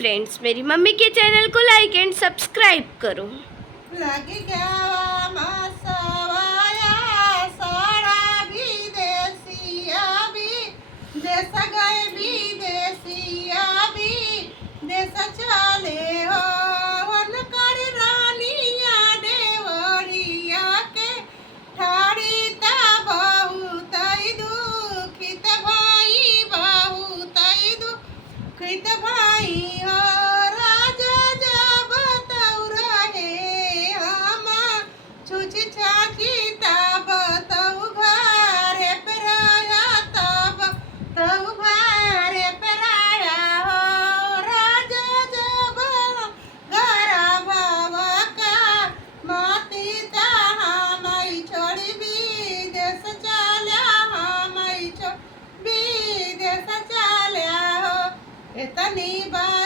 Friends, मेरी mummy के channel को लाइक एंड सब्सक्राइब करो। लग गया मसवाया सारा विदेशिया भी देश गए विदेशिया भी देश चले हो उनकर रानिया देवरिया के ठाड़ी ता बहुत दुखित भाई बहुत दुखित भाई हो राजा जब तौ रहे हम छुची छाची तब तौ घरे पर आया तब तौ घरे पर आया हो राजा जब घर भव का माती ता हम छोड़ी विदेश चल्या हम छोड़ विदेश चल्या हो इतनी बात